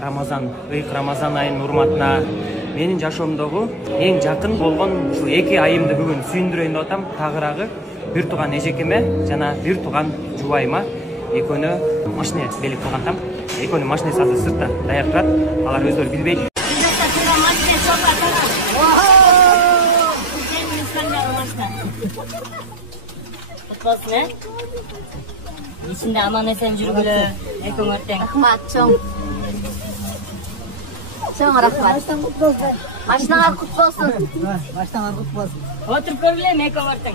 ыйык Рамазан айынын урматына менин жашоомдогу эң жакын болгон ушул 2 айымды бүгүн сүйүндүрөйүн деп атам. Тагыраагы бир тууган эжекеме жана бир тууган жубайыма экөөнү машина белек кылгантам. Экөөнүн машинеси азыр сыртта даяр турат. Алар өздөрү билбейт. Kutlasın he? İçinde aman esen жүргүлө, экөөң өртең. Рахмат, чоң. Чоң рахмат. Машиналар кут болсун. Машиналар кут болсун. Отуруп көргүлө, экөөң өртең.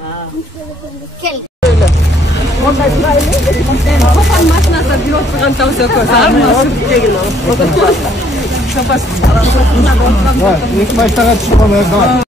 Кел. Копан машинасы бир отурган табыз өкөс. Эки машинага түшүп